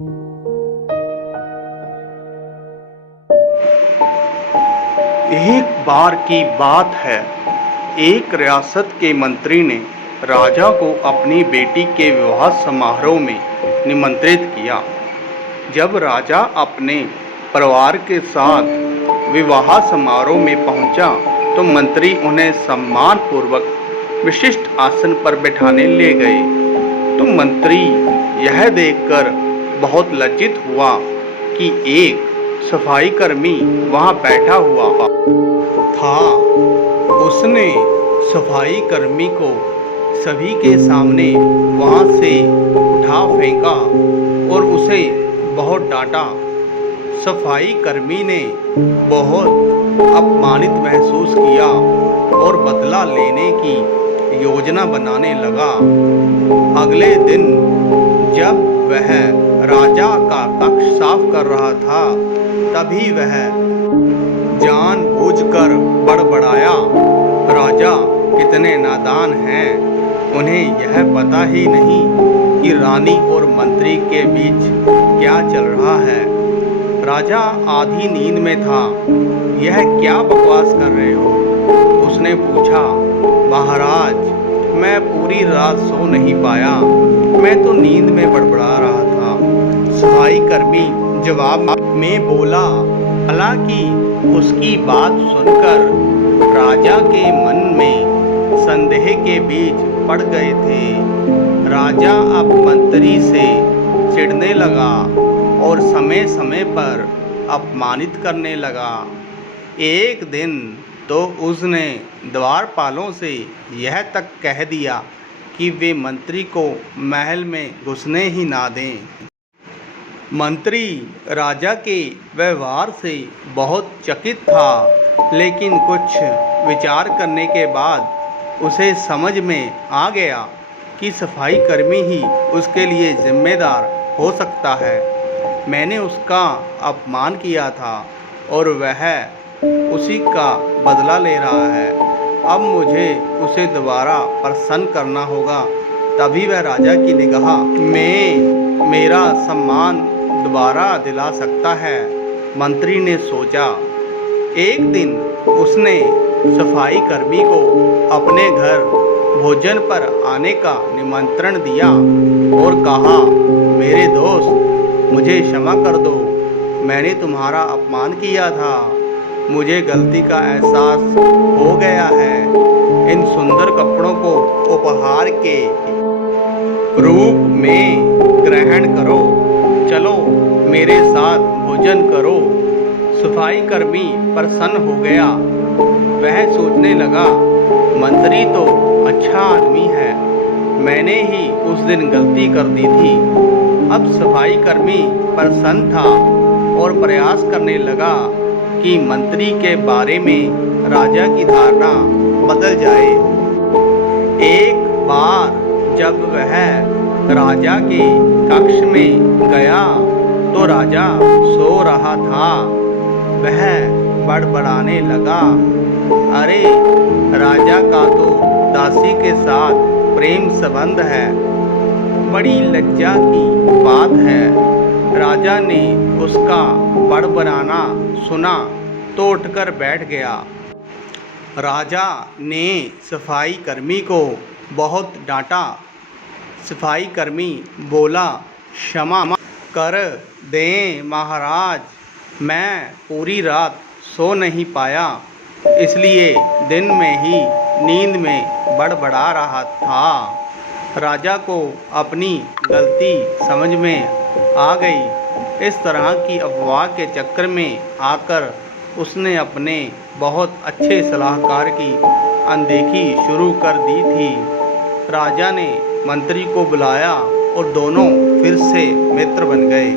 एक बार की बात है, एक रियासत के मंत्री ने राजा को अपनी बेटी के विवाह समारोह में निमंत्रित किया। जब राजा अपने परिवार के साथ विवाह समारोह में पहुंचा, तो मंत्री उन्हें सम्मानपूर्वक विशिष्ट आसन पर बैठाने ले गए। तो मंत्री यह देखकर बहुत लज्जित हुआ कि एक सफाई कर्मी वहां बैठा हुआ था। उसने सफाई कर्मी को सभी के सामने वहां से उठा फेंका और उसे बहुत डांटा। सफाई कर्मी ने बहुत अपमानित महसूस किया और बदला लेने की योजना बनाने लगा। अगले दिन जब वह राजा का कक्ष साफ कर रहा था, तभी वह जानबूझकर बड़बड़ाया, राजा कितने नादान हैं, उन्हें यह पता ही नहीं कि रानी और मंत्री के बीच क्या चल रहा है। राजा आधी नींद में था। यह क्या बकवास कर रहे हो? उसने पूछा। महाराज, मैं पूरी रात सो नहीं पाया, मैं तो नींद में बड़बड़ा रहा था। सफाई कर्मी जवाब में बोला। हालांकि उसकी बात सुनकर राजा के मन में संदेह के बीज पड़ गए थे। राजा अब मंत्री से चिढ़ने लगा और समय समय पर अपमानित करने लगा। एक दिन तो उसने द्वारपालों से यह तक कह दिया कि वे मंत्री को महल में घुसने ही ना दें। मंत्री राजा के व्यवहार से बहुत चकित था, लेकिन कुछ विचार करने के बाद उसे समझ में आ गया कि सफाई कर्मी ही उसके लिए जिम्मेदार हो सकता है। मैंने उसका अपमान किया था और वह उसी का बदला ले रहा है। अब मुझे उसे दोबारा प्रसन्न करना होगा, तभी वह राजा की निगाह में मेरा सम्मान दोबारा दिला सकता है। मंत्री ने सोचा। एक दिन उसने सफाई कर्मी को अपने घर भोजन पर आने का निमंत्रण दिया और कहा, मेरे दोस्त, मुझे क्षमा कर दो, मैंने तुम्हारा अपमान किया था। मुझे गलती का एहसास हो गया है। इन सुंदर कपड़ों को उपहार के रूप में ग्रहण करो। चलो मेरे साथ भोजन करो। सफाई कर्मी प्रसन्न हो गया। वह सोचने लगा, मंत्री तो अच्छा आदमी है, मैंने ही उस दिन गलती कर दी थी। अब सफाई कर्मी प्रसन्न था और प्रयास करने लगा कि मंत्री के बारे में राजा की धारणा बदल जाए। एक बार जब वह राजा के कक्ष में गया, तो राजा सो रहा था। वह बड़बड़ाने लगा, अरे, राजा का तो दासी के साथ प्रेम संबंध है, बड़ी लज्जा की बात है। राजा ने उसका बड़बड़ाना सुना तो उठकर बैठ गया। राजा ने सफाई कर्मी को बहुत डांटा। सफाई कर्मी बोला, क्षमा कर दें महाराज, मैं पूरी रात सो नहीं पाया, इसलिए दिन में ही नींद में बड़बड़ा रहा था। राजा को अपनी गलती समझ में आ गई। इस तरह की अफवाह के चक्कर में आकर उसने अपने बहुत अच्छे सलाहकार की अनदेखी शुरू कर दी थी। राजा ने मंत्री को बुलाया और दोनों फिर से मित्र बन गए।